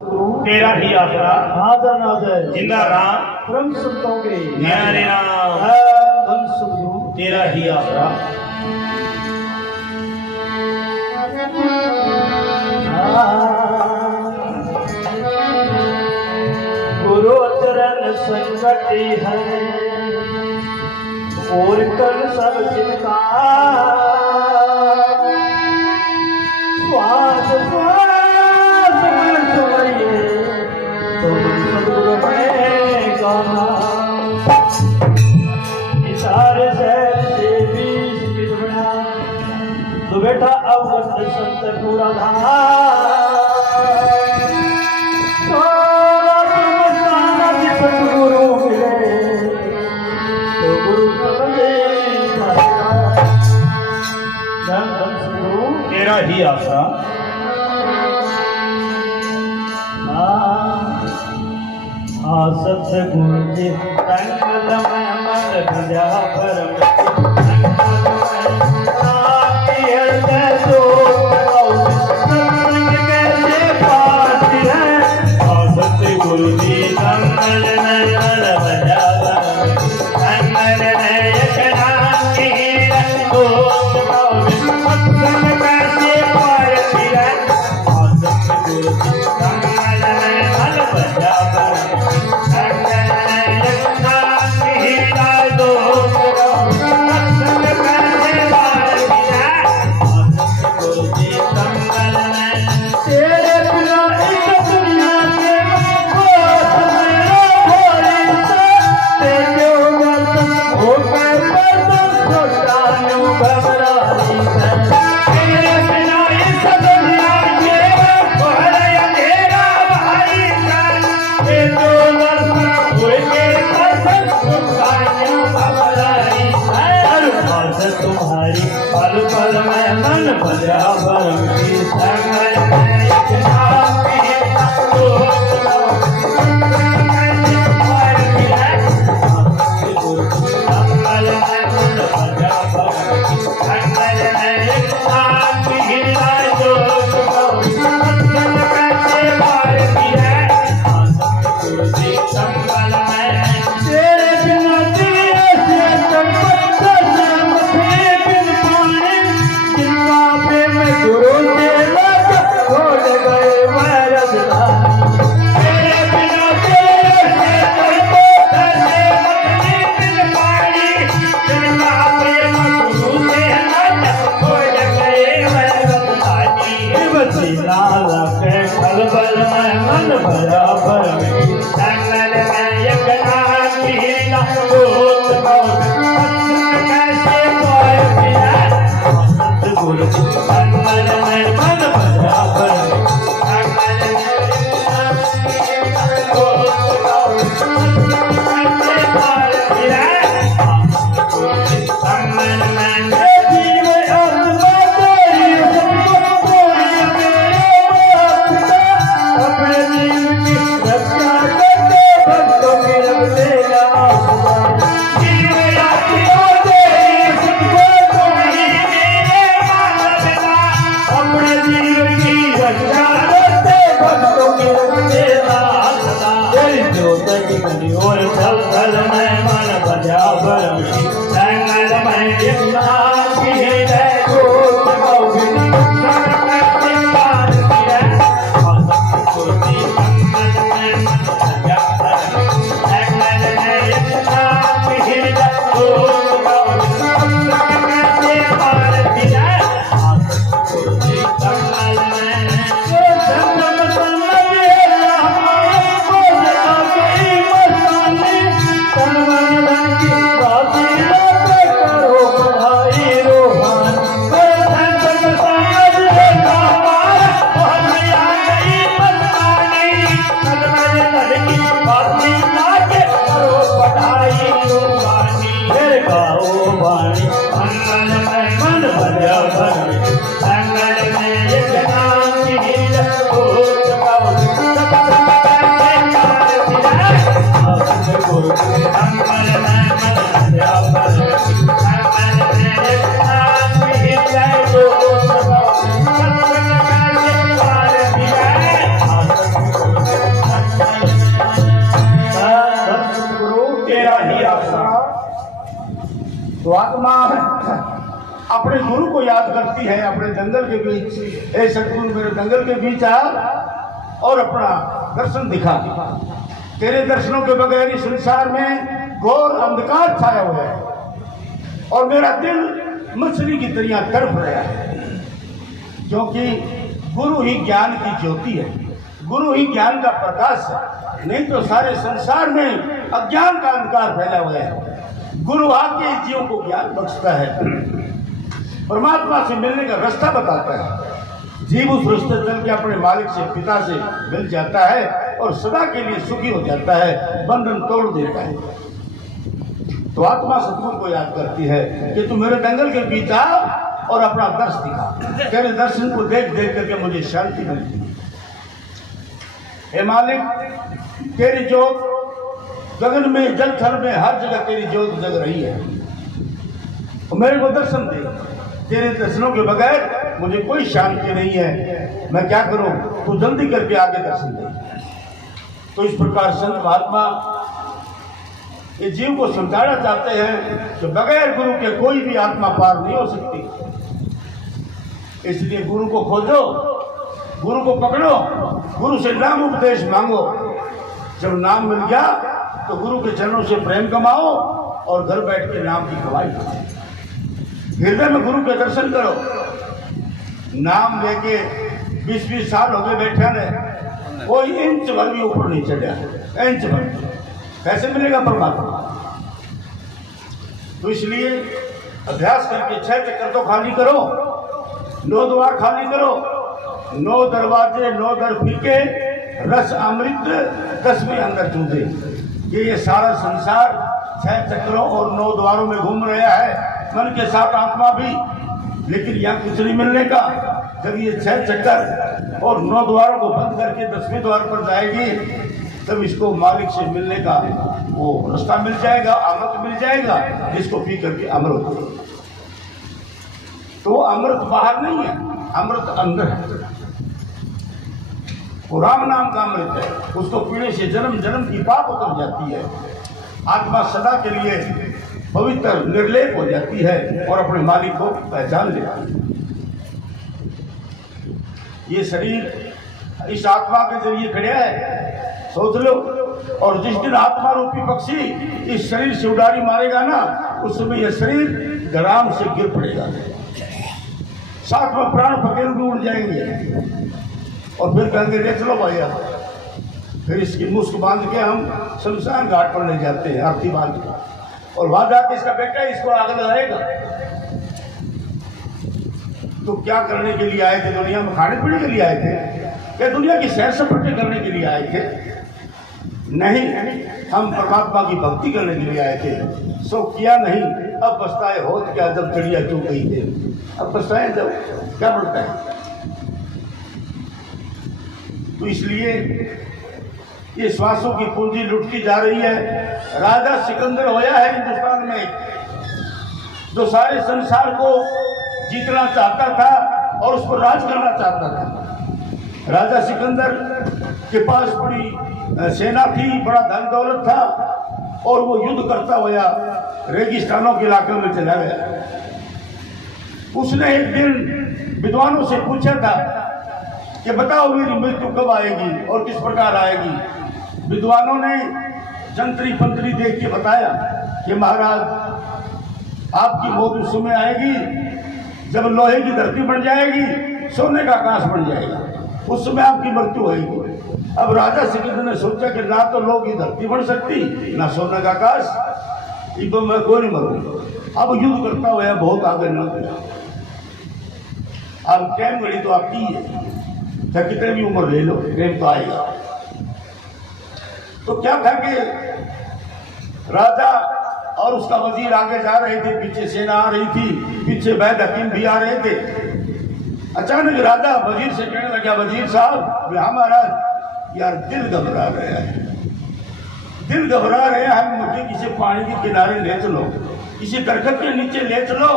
तेरा ही आसरा नादर नादर जिंदा राम परम संतों के न्यारे राम धन सद्गुरु तेरा ही आसरा। गुरु चरण संकटी है और कर सब जिनका श्वास श्वास में सोइए तो सद्गुरु बनेगा इशारे से बीस बिजबना तो बेटा अवगत संत पूरा धाम सद्गुरु मिले तो गुरु समझे तेरा ही आसरा। सतगुरु जी संगल में मन भजा परम गुरु जी संगल में मन भजा संगल में तुम्हारी पल पल में मन भजा भरम की संगल में मन भरा भरम की संगल में एक नाथ कैसे गुरु संगल में मन भरा भरम और संगल में मन भजा भरम संगल में एक नाथ हृदय तो आत्मा अपने गुरु को याद करती है अपने जंगल के बीच, ए सतगुरु मेरे जंगल के बीच आ और अपना दर्शन दिखा। तेरे दर्शनों के बगैर इस संसार में घोर अंधकार छाया हुआ है और मेरा दिल मछली की तरह तड़प रहा है, क्योंकि गुरु ही ज्ञान की ज्योति है, गुरु ही ज्ञान का प्रकाश है। नहीं तो सारे संसार में अज्ञान का अंधकार फैला हुआ है। गुरु आके जीवों को ज्ञान बख्शता है, परमात्मा से मिलने का रास्ता बताता है। जीव उस रास्ते चल के अपने मालिक से, पिता से मिल जाता है और सदा के लिए सुखी हो जाता है, बंधन तोड़ देता है। तो आत्मा सतगुरु को याद करती है कि तू मेरे जंगल के बीच आ और अपना दर्श दिखा। तेरे दर्शन को देख देख करके मुझे शांति मिलती है। हे मालिक, तेरी जोत गगन में, जल थल में, हर जगह तेरी जोत जग रही है। तो मेरे को दर्शन दे। तेरे दर्शनों के बगैर मुझे कोई शांति नहीं है। मैं क्या करूं? तू जल्दी करके आगे दर्शन दे। तो इस प्रकार संत महात्मा ये जीव को समझाना चाहते हैं कि बगैर गुरु के कोई भी आत्मा पार नहीं हो सकती। इसलिए गुरु को खोजो, गुरु को पकड़ो, गुरु से नाम उपदेश मांगो। जब नाम मिल गया तो गुरु के चरणों से प्रेम कमाओ और घर बैठ के नाम की गवाही दो। हृदय में गुरु के दर्शन करो। नाम लेके 20-20 साल हो गए बैठे रहे, कोई इंच भर भी ऊपर नहीं चढ़ा, इंच भर। कैसे मिलेगा परमात्मा? तो इसलिए अभ्यास करके 6 चक्कर तो खाली करो, 9 द्वार खाली करो, 9 दरवाजे, 9 दर फीके, रस अमृत 10वें अंदर चूजे। ये सारा संसार 6 चक्रों और 9 द्वारों में घूम रहा है, मन के साथ आत्मा भी। लेकिन यहाँ कुछ नहीं मिलने का। जब ये 6 चक्कर और 9 द्वारों को बंद करके 10वें द्वार पर जाएगी, तब इसको मालिक से मिलने का वो रास्ता मिल जाएगा, अमृत मिल जाएगा, जिसको पी करके अमृत हो। तो अमृत बाहर नहीं है, अमृत अंदर है। वो राम नाम का अमृत है, उसको पीने से जन्म जन्म की पाप उतर जाती है। आत्मा सदा के लिए पवित्र निर्लेप हो जाती है और अपने मालिक को पहचान लेती है। ये शरीर इस आत्मा के जरिए खड़ा है, सोच लो। और जिस दिन आत्मा रूपी पक्षी इस शरीर से उड़ारी मारेगा ना, उस समय यह शरीर गराम से गिर पड़ेगा, साथ में प्राण फकीर भी उड़ जाएंगे और फिर कहेंगे ले चलो भैया। फिर इसकी मुस्क बांध के हम शमशान घाट पर ले जाते हैं, आरती बांध के, और वहां जाके इसका बेटा इसको आगे लगाएगा। तो क्या करने के लिए आए थे दुनिया में? खाने पीने के लिए आए थे क्या? दुनिया की सैर सपाटे करने के लिए आए थे? नहीं, हम परमात्मा की भक्ति करने के लिए आए थे। सो किया नहीं, अब पछताए हो क्या जब चिड़िया चुग गई थे। अब पछताए जब क्या बढ़ता है। तो इसलिए ये श्वासों की पूंजी लुटती जा रही है। राजा सिकंदर होया है हिंदुस्तान में, जो सारे संसार को जीतना चाहता था और उस पर राज करना चाहता था। राजा सिकंदर के पास बड़ी सेना थी, बड़ा धन दौलत था, और वो युद्ध करता हुआ रेगिस्तानों के इलाके में चला गया। उसने एक दिन विद्वानों से पूछा था कि बताओ मेरी मृत्यु कब आएगी और किस प्रकार आएगी। विद्वानों ने जंतरी पंतरी देख के बताया कि महाराज आपकी मौत उस समय आएगी जब लोहे की धरती बन जाएगी, सोने का आकाश बन जाएगा, उस समय आपकी मृत्यु होगी। अब राजा सिकंदर ने सोचा कि ना तो लोह की धरती बन सकती, ना सोने का आकाश, इनको मैं कोई नहीं मरूंगा। अब युद्ध करता हुआ बहुत आगे न गया। अब टाइम घड़ी तो आपकी है, चाहे कितने भी उम्र ले लो, प्रेम तो आएगा। तो क्या था कि राजा और उसका वजीर आगे जा रहे थे, पीछे सेना आ रही थी, पीछे वैद्य हकीम भी आ रहे थे। अचानक राजा वजीर से कहने लगा, वजीर साहब, हाँ महाराज, यार दिल घबरा रहा है, दिल घबरा रहे हैं, मुझे किसी पानी के किनारे ले चलो, किसी दरख्त के नीचे ले चलो,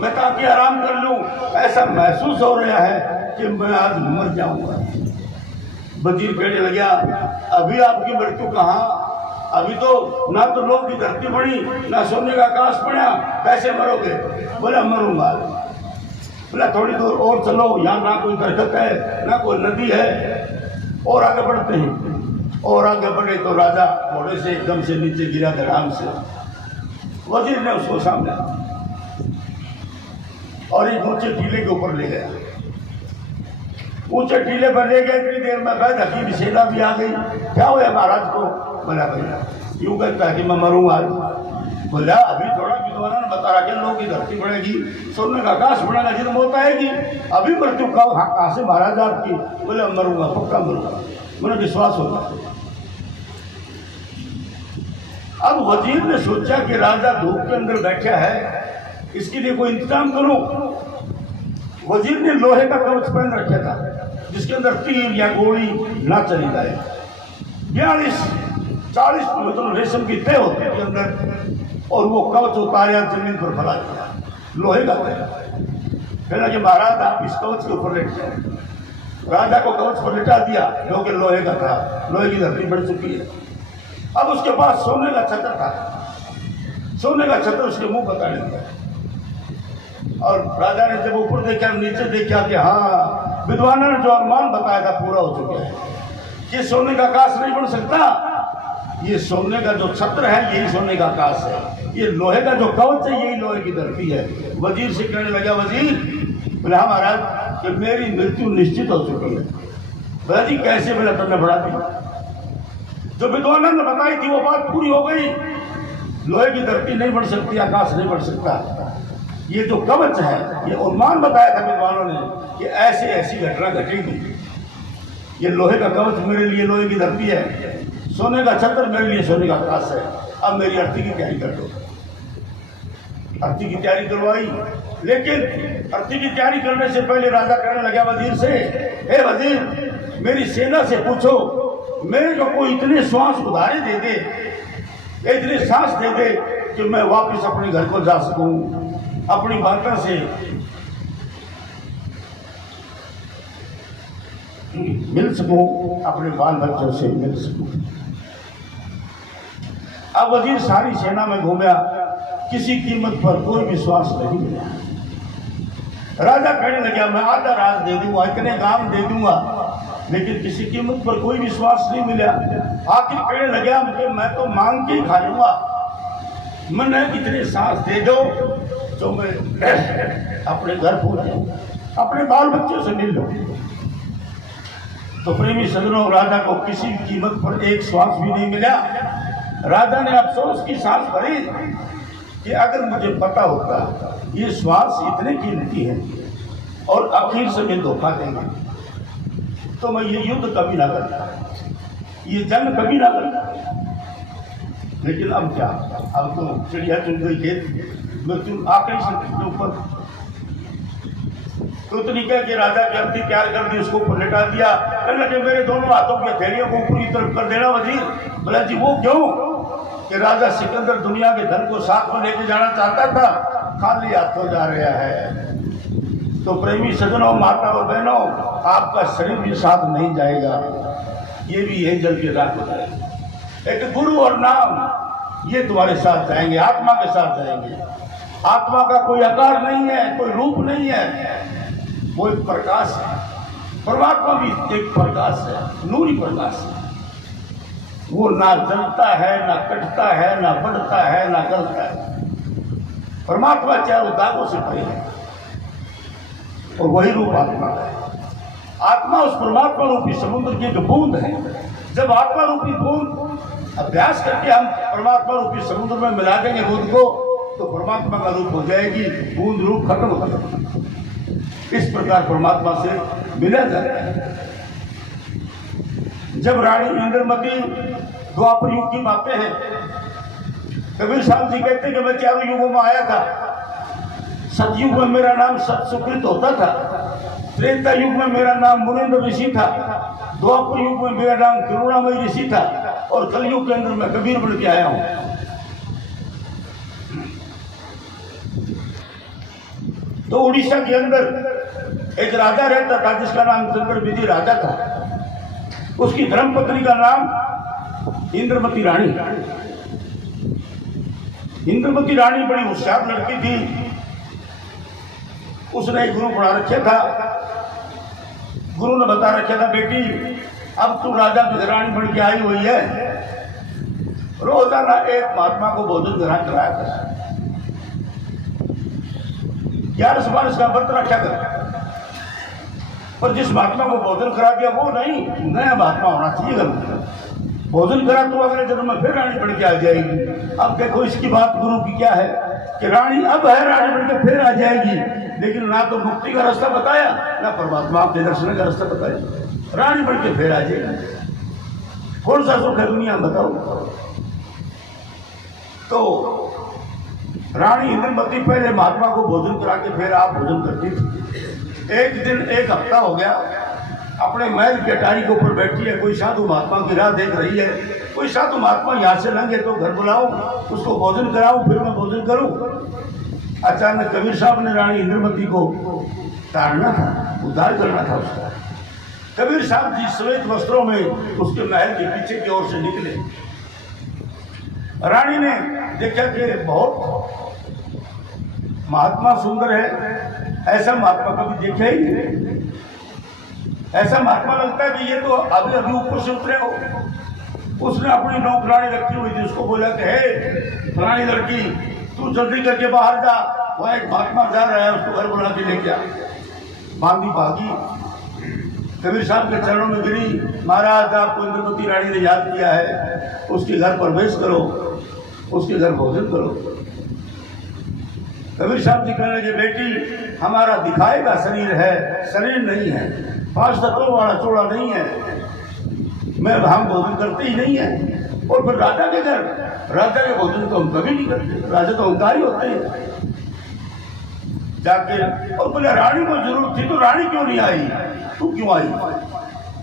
मैं ताकि आराम कर लूं। ऐसा महसूस हो रहा है कि मैं आज मर जाऊंगा। वजीर कहने लगा, अभी आपकी मृत्यु कहाँ, अभी तो ना तो लोग की धरती बनी, ना सोने का आकाश बना, कैसे मरोगे? बोला मरूंगा। बोला थोड़ी दूर और चलो, यहाँ ना कोई दरख्त है ना कोई नदी है। और आगे बढ़ते हैं, और आगे बढ़े तो राजा घोड़े से एकदम से नीचे गिरा धड़ाम से। वजीर ने उसको सामने और एक ऊंचे टीले के ऊपर ले गया। ऊंचे टीले पर ले गए, इतनी देर में बैठ हकीम सेना भी आ गई। क्या हुआ महाराज को? बोला भैया यूं कहता है कि मैं मरूंगा। बोला अभी थोड़ा विद्वान ने बता रहा कि लोग की धरती बढ़ेगी, सोने का आकाश बढ़ेगा, जन्म होता है कि अभी मृत्यु कहाँ से महाराज आपकी? बोला मरूंगा, पक्का मरूंगा, मुझे विश्वास होगा। अब वजीर ने सोचा कि राजा धूप के अंदर बैठा है, इसके लिए कोई इंतजाम करूं। वजीर ने लोहे का कवच पहन रखा था जिसके अंदर तीर या गोली ना चली जाए। 42-40 मतलब रेशम की तय होती थी अंदर, और वो कवच उतारा जमीन पर फैला दिया, लोहे का तय। कहना कि महाराज आप इस कवच के ऊपर लेट जाए। राजा को कवच पर लेटा दिया जो कि लोहे का था। लोहे की धरती बढ़ चुकी है। अब उसके पास सोने का छत्र था, सोने का छत्र उसके मुंह बताने दिया। और राजा ने जब ऊपर देखा नीचे देखा कि हाँ विद्वानों ने जो अनुमान बताया था पूरा हो चुका है। ये सोने का आकाश नहीं बन सकता, ये सोने का जो छत्र है यही सोने का आकाश है, ये लोहे का जो कवच है यही लोहे की धरती है। वजीर से कहने लगा, वजीर बोले हाँ महाराज कि मेरी मृत्यु निश्चित हो चुकी है। बोला जी कैसे? बोला तुमने बढ़ा दी, जो विद्वानों ने बताई थी वो बात पूरी हो गई। लोहे की धरती नहीं बढ़ सकती, आकाश नहीं बढ़ सकता। ये जो कवच है ये अनुमान बताया था विद्वानों ने कि ऐसे ऐसी घटना घटेगी। ये लोहे का कवच मेरे लिए लोहे की धरती है, सोने का छत्र मेरे लिए सोने का आकाश है। अब मेरी अर्थी की तैयारी कर दो। अर्थी की तैयारी करवाई, लेकिन अर्थी की तैयारी करने से पहले राजा कहने लगा वजीर से, हे वजीर मेरी सेना से पूछो मेरे को कोई इतने श्वास उधारे दे दे, इतने सांस दे दे कि मैं वापस अपने घर को जा सकूं, अपनी माता से मिल सकूं, अपने बाल बच्चों से मिल सकूं। अब वजीर सारी सेना में घूमा, किसी कीमत पर कोई विश्वास नहीं मिला। राजा कहने लगा मैं आधा राज दे दूंगा, इतने काम दे दूंगा, लेकिन किसी कीमत पर कोई विश्वास नहीं मिला। आखिर कहने लगा मुझे मैं तो मांग के ही खा लूंगा, मैंने इतने सांस दे दो तो मैं अपने घर पहुंच जाऊं, अपने बाल बच्चों से मिल लूं। तो प्रेमी सज्जनों राजा को किसी कीमत पर एक श्वास भी नहीं मिला। राजा ने अफसोस की सांस भरी कि अगर मुझे पता होता ये श्वास इतने कीमती है और आखिर से मैं धोखा देंगे तो मैं ये युद्ध कभी ना करता, ये जंग कभी ना करता। लेकिन अब क्या, अब तो चिड़िया चुन गई खेत, मृत्यु आके के ऊपर। तो इतनी कह के राजा की अर्थी तैयार कर दी, उसको ऊपर लेटा दिया। कहने लगे मेरे दोनों हाथों की हथेलियों को ऊपर की तरफ कर देना वजीर। बोला जी वो क्यों? कि राजा सिकंदर दुनिया के धन को साथ में लेके जाना चाहता था, खाली हाथों जा रहा है। तो प्रेमी सज्जनों, माता और बहनों, आपका शरीर भी साथ नहीं जाएगा, ये भी यही जल के राख हो जाएगा। एक गुरु और नाम ये तुम्हारे साथ जाएंगे, आत्मा के साथ जाएंगे। आत्मा का कोई आकार नहीं है, कोई रूप नहीं है, वो एक प्रकाश है। परमात्मा भी एक प्रकाश है, नूरी प्रकाश है। वो ना जलता है, ना कटता है, ना बढ़ता है, ना गलता है। परमात्मा चारों दागों से परे है और वही रूप आत्मा है। आत्मा उस परमात्मा रूपी समुद्र की एक बूंद है। जब आत्मा रूपी बूंद अभ्यास करके हम परमात्मा रूपी समुद्र में मिला देंगे बूंद को, तो परमात्मा का रूप हो जाएगी, बूंद रूप खत्म हो जाएगा। इस प्रकार परमात्मा से मिला जाता है। जब रानी इंद्रमती द्वापर युग की बातें हैं, कबीर साहब जी कहते कि मैं चारों युगों में आया था। सतयुग में मेरा नाम सत सुकृत होता था, त्रेता युग में मेरा नाम मुनेन्द्र ऋषि था, द्वापर युग में मेरा नाम करुणामय ऋषि था, और कलयुग के अंदर मैं कबीर बन के आया हूं। तो उड़ीसा के अंदर एक राजा रहता था जिसका नाम चंद्र विजय राजा था। उसकी धर्मपत्नी का नाम इंद्रमती रानी। इंद्रमती रानी बड़ी होशियार लड़की थी। उसने एक गुरु पढ़ा रखा था। गुरु ने बता रखा था, बेटी अब तू राजा की घरानी बन के आई हुई है, रोजाना एक महात्मा को भोजन कराया कर, 11 बारिश का व्रत रखा कर। पर जिस महात्मा को भोजन करा दिया वो नहीं, नया महात्मा होना चाहिए। अगर भोजन करा तो अगले जन्म में फिर रानी बन के आ जाएगी। अब देखो इसकी बात गुरु की क्या है कि रानी अब है, रानी बन के फिर आ जाएगी, लेकिन ना तो मुक्ति का रास्ता बताया ना परमात्मा के दर्शन का रास्ता बताया। रानी बन के फिर आ जाएगी। कौन सा सुख है दुनिया में बताओ। तो रानी इंद्रमती पहले महात्मा को भोजन करा के फिर आप भोजन करती थी। एक दिन एक हफ्ता हो गया, अपने महल की अटारी के ऊपर बैठी है, कोई साधु महात्मा की राह देख रही है। कोई साधु महात्मा यहाँ से लंघे तो घर बुलाऊं, उसको भोजन कराऊं, फिर मैं भोजन करूं। अचानक कबीर साहब ने रानी इंद्रमती को ताड़ना था, उद्धार करना था उसका। कबीर साहब जी श्वेत वस्त्रों में उसके महल के पीछे की ओर से निकले। रानी ने देखा कि बहुत महात्मा सुंदर है, ऐसा महात्मा कभी देखा ही नहीं। ऐसा महात्मा लगता है कि ये तो अभी अभी ऊपर से उतरे हो। उसने अपनी नौकरानी रखी हुई थी, उसको बोला कि हे फलानी लड़की, तू जल्दी करके बाहर जा, वह एक महात्मा जा रहा है, उसको घर बुला के लेके आ। बांधी भागी, कबीर साहब के चरणों में गिरी। महाराज आपको इंद्रमती रानी ने याद किया है, उसके घर प्रवेश करो, उसके घर भोजन करो। कबीर साहब जी कहने लगे, बेटी हमारा दिखाएगा शरीर है, शरीर नहीं है, 5 तत्वों वाला चोड़ा नहीं है, मैं हम भोजन करते ही नहीं है। और फिर राजा के घर, राजा के भोजन तो हम कभी नहीं करते, राजा तो अहंकारी होते हैं। जाके और बोले रानी को जरूरत थी तो रानी क्यों नहीं आई, तू क्यों आई,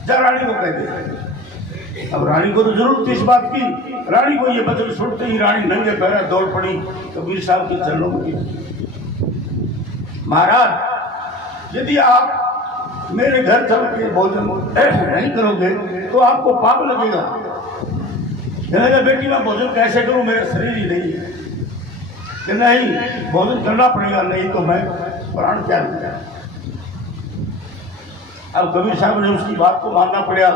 जा रानी को कह दे। अब रानी को तो जरूरत थी इस बात की। रानी को ये बचन सुनते ही रानी नंगे पैर दौड़ पड़ी कबीर साहब के चरणों में। महाराज यदि आप मेरे घर चल के भोजन नहीं करोगे तो आपको पाप लगेगा। कहने बेटी मैं भोजन कैसे करूं, मेरा शरीर ही नहीं है। कि नहीं भोजन करना पड़ेगा, नहीं तो मैं प्राण क्या लूंगा। अब कबीर साहब ने उसकी बात को मानना पड़ा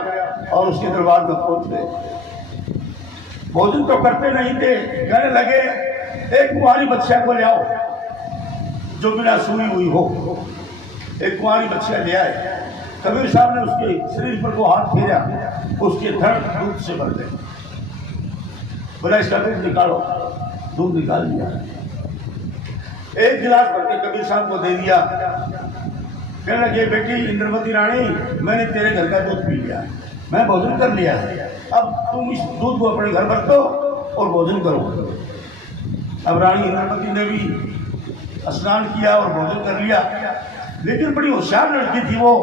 और उसके दरबार में पहुंच गए। भोजन तो करते नहीं थे, कहने लगे एक कुंवारी बच्चा को ले आओ जो बिना सुई हुई हो। एक कुंवारी बच्चा ले आए। कबीर साहब ने उसके शरीर पर को हाथ फेरा, उसके धड़ दूध से भर गए। बोला इसका दूध निकालो, दूध निकाल दिया। एक गिलास भर के कबीर साहब को दे दिया। कहने लगे बेटी इंद्रमती रानी, मैंने तेरे घर का दूध पी लिया, मैं भोजन कर लिया है, अब तुम इस दूध को अपने घर भर दो और भोजन करो। अब रानी इंद्रमती ने भी स्नान किया और भोजन कर लिया। लेकिन बड़ी होशियार लड़की थी वो,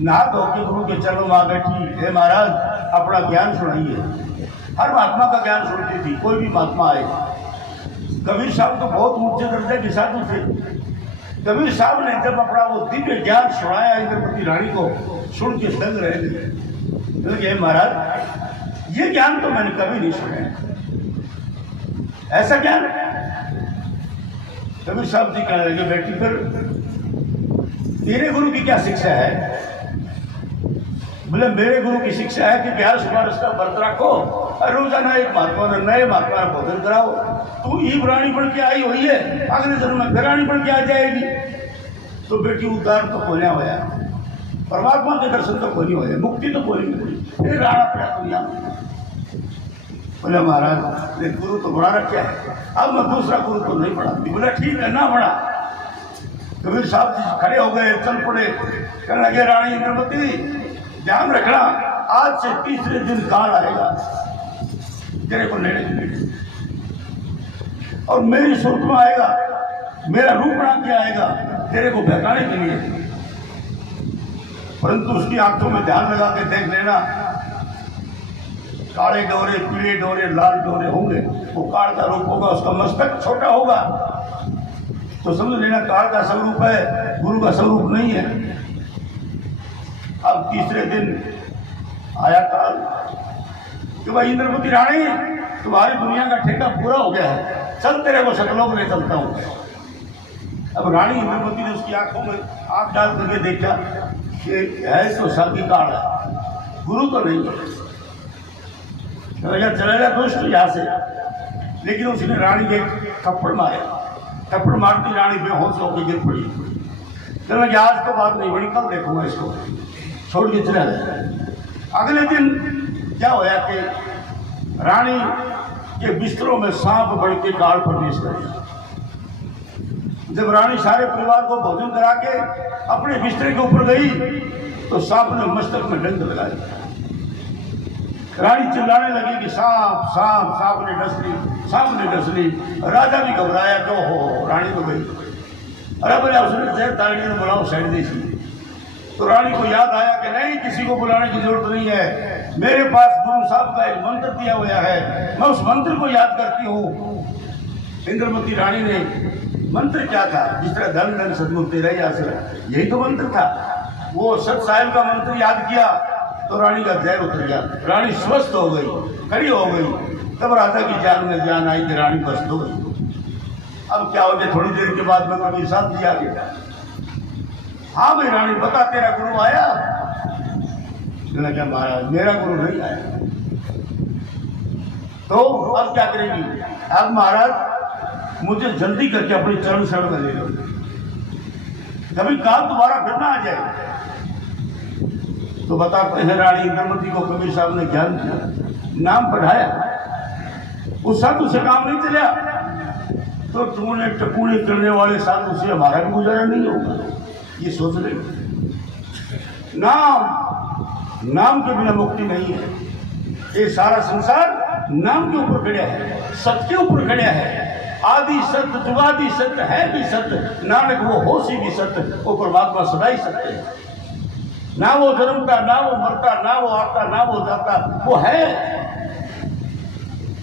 नहा धो के गुरु के चरणों में बैठी, हे महाराज अपना ज्ञान सुनाइए। हर महात्मा का ज्ञान सुनती थी, कोई भी महात्मा आए। कबीर साहब तो बहुत ऊंचे दर्जे के साधु थे। कबीर साहब ने जब अपना वो दिव्य ज्ञान सुनाया इंद्रमती रानी को, सुन के दंग रह गए। महाराज ये ज्ञान तो मैंने कभी नहीं सुना, ऐसा ज्ञान। कबीर साहब जी कहने लगे बेटी फिर तेरे गुरु की क्या शिक्षा है। बोले मेरे गुरु की शिक्षा है कि 11 बारिश का व्रत रखो और रोजाना एक महात्मा ने नए महात्मा का भोजन कराओ। तू ईब रानी बन के आई हुई है, अगले जन्म में फिर रानी बन के आ जाएगी। तो बेटी उद्धार तो कोई होया, परमात्मा के दर्शन तो कोई होया, मुक्ति तो कोई नहीं हुई, फिर राणा पड़ा दुनिया में। बोले महाराज एक गुरु तो बड़ा रखा है, अब मैं दूसरा गुरु तो नहीं पढ़ाती। बोला ठीक है ना बड़ा। कबीर साहब जी खड़े हो गए, चल पड़े। कहने लगे रानी इंद्रमती ध्यान रखना, आज से तीसरे दिन काल आएगा तेरे को लेने के लिए, और मेरी सूरत में आएगा, मेरा रूप बना के आएगा तेरे को बहकाने के लिए। परंतु उसकी आंखों में ध्यान लगा के देख लेना, काले डोरे, पीले डोरे, लाल डोरे होंगे। वो काल का रूप होगा, उसका मस्तक छोटा होगा, तो समझ लेना काल का स्वरूप है, गुरु का स्वरूप नहीं है। अब तीसरे दिन आया काल, कि भाई इंद्रमती रानी, तुम्हारी दुनिया का ठेका पूरा हो गया है, चल तेरे को सतलोक ले चलता हूँ। अब रानी इंद्रमती ने उसकी आंखों में आंख डाल करके देखा कि है तो साकी काल है, गुरु तो नहीं है, चलेगा दुष्ट यहाँ से। लेकिन उसने रानी के थप्पड़ मारे, थप्पड़ मारती रानी बेहोश होकर गिर पड़ी। चलो कि आज तो बात नहीं बड़ी, कल देखूंगा इसको, छोड़ के चला गया। अगले दिन क्या होया कि रानी के बिस्तरों में सांप बढ़ के गाल प्रवेश कर गया। जब रानी सारे परिवार को भोजन करा के अपने बिस्तर के ऊपर गई तो सांप ने मस्तक में डंक लगा दिया। रानी चिल्लाने लगी कि सांप सांप, सांप ने डस ली, सांप ने डस ली। राजा भी घबराया, जो हो रानी तो गई। अरे बोले उसने जहर तारणी ने बुलाओ साइड देसी। तो रानी को याद आया कि नहीं, किसी को बुलाने की जरूरत नहीं है, मेरे पास गुरु साहब का एक मंत्र दिया हुआ है, मैं उस मंत्र को याद करती हूँ। इंद्रमती रानी ने मंत्र क्या था, जिस तरह धन धन सदगुरु तेरा ही आसरा, यही तो मंत्र था। वो सत साहिब का मंत्र याद किया तो रानी का जहर उतर गया, रानी स्वस्थ हो गई, खड़ी हो गई। तब राजा की जान में जान आई कि रानी बस्त हो गई। अब क्या हो गया, थोड़ी देर के बाद मैं कबीर साहब जी आ गया। हाँ भाई रानी बता, तेरा गुरु आया? मैंने क्या महाराज मेरा गुरु नहीं आया। तो अब क्या करेगी? अब महाराज मुझे जल्दी करके अपने चरण शरण में ले लो, कभी काल दोबारा फिर ना आ जाए। तो बताते हैं रानी इंद्रमती को कबीर साहब ने ज्ञान दिया, नाम पढ़ाया, उस साधु से काम नहीं चला तो टूने टपूने करने वाले साधु से हमारा भी गुजारा नहीं होगा, ये सोच ले। नाम के बिना मुक्ति नहीं है। ये सारा संसार नाम के ऊपर खड़ा है, सत्य के ऊपर खड़ा है। आदि सत्य जुगादि सत्य है भी सत्य, नानक वो होशी भी सत्य, वो परमात्मा सदा ही सत्य है। ना वो जन्मता, ना वो मरता, ना वो आता, ना वो जाता, वो है,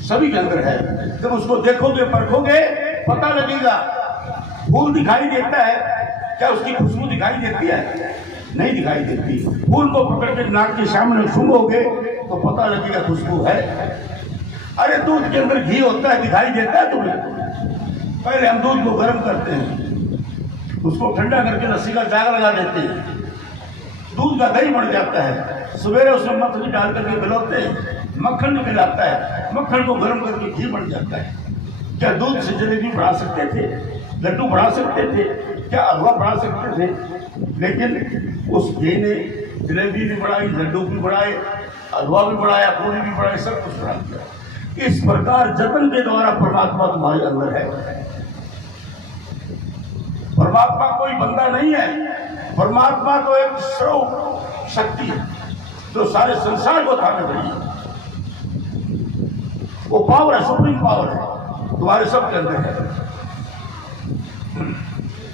सभी के अंदर है। जब उसको देखोगे परखोगे पता लगेगा। फूल दिखाई देता है, क्या उसकी खुशबू दिखाई देती है? नहीं दिखाई देती। फूल को पकड़ के नाक के सामने सूंघोगे तो पता लगेगा खुशबू है। अरे दूध के अंदर घी होता है, दिखाई देता है तुम्हें? पहले हम दूध को गर्म करते हैं, उसको ठंडा करके लस्सी का जाग लगा देते हैं, दूध का दही बन जाता है। सवेरे उसमें मक्खन डाल करके मिलाते हैं, मक्खन निकल आता है, मक्खन को गर्म करके घी बन जाता है। क्या दूध से जलेबी बना सकते थे, लड्डू बना सकते थे, क्या हलवा बना सकते थे? लेकिन उस घी ने जलेबी भी बनाई, लड्डू भी बनाए, हलवा भी बनाया, पूरी भी बनाई, सब कुछ बना दिया। इस प्रकार जतन के द्वारा परमात्मा तुम्हारे अंदर है। परमात्मा कोई बंदा नहीं है, परमात्मा तो एक सर्व शक्ति है जो सारे संसार को थामे रही है। वो पावर है, सुप्रीम पावर है, तुम्हारे सबके अंदर है।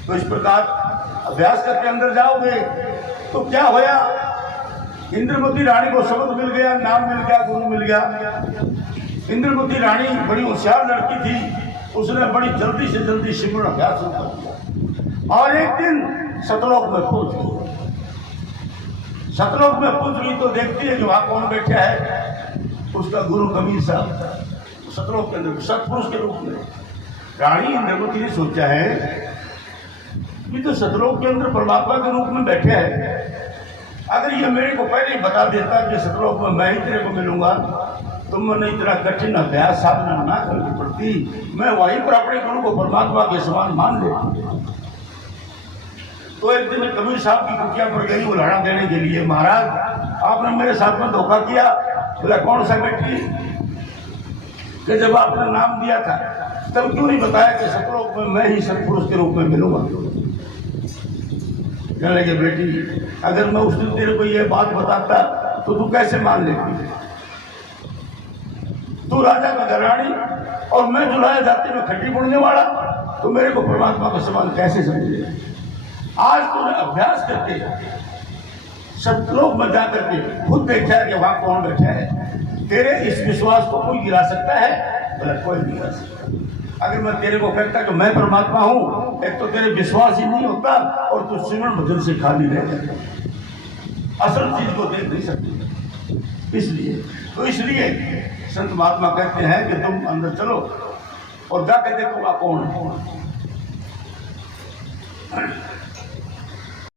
तो इस प्रकार अभ्यास करके अंदर जाओगे तो क्या होया? इंद्रमती रानी को शब्द मिल गया, नाम मिल गया, गुरु मिल गया। इंद्रमती रानी बड़ी होशियार लड़की थी, उसने बड़ी जल्दी से जल्दी सिमरन अभ्यास शुरू कर दिया और एक दिन सतलोक में पहुंच गई। सतलोक में पहुंच गई तो देखती है कि वहां कौन बैठा है? उसका गुरु कबीर साहब सतलोक के अंदर सतपुरुष के रूप में। रानी इंद्रमती ने सोचा है कि तो सतलोक के अंदर परमात्मा के रूप में बैठे हैं, अगर ये मेरे को पहले ही बता देता कि सतलोक में मैं ही तेरे को मिलूंगा तो मैंने इतना कठिन अभ्यास साधना ना करनी पड़ती, मैं वहीं पर अपने गुरु को परमात्मा के समान मान लेता। तो एक दिन कबीर साहब की कुटिया पर गई उलाहना देने के लिए, महाराज आपने मेरे साथ में धोखा किया। बोला कौन सा बेटी? कि जब आपने नाम दिया था तब क्यों नहीं बताया कि सतलोक में मैं ही सतपुरुष के रूप में मिलूंगा? कहने लगे बेटी अगर मैं उस दिन तेरे को ये बात बताता तो तू कैसे मान लेती? तू राजा का घरानी और मैं जुलाया जाते में खट्टी बुड़ने वाला, तो मेरे को परमात्मा का समान कैसे समझे? आज तूने अभ्यास करके सतलोक में जाकर के खुद देखा है कि वहां कौन बैठा है। तेरे इस विश्वास को कोई गिरा सकता है? बोला कोई नहीं गिरा सकता। अगर मैं तेरे को कहता कि मैं परमात्मा हूं, एक तो तेरे विश्वास ही नहीं होता और तू सिमरन भजन से खाली रह जाता, असल चीज को देख नहीं सकती। इसलिए संत महात्मा कहते हैं कि तुम अंदर चलो और जाके देखोगा कौन है।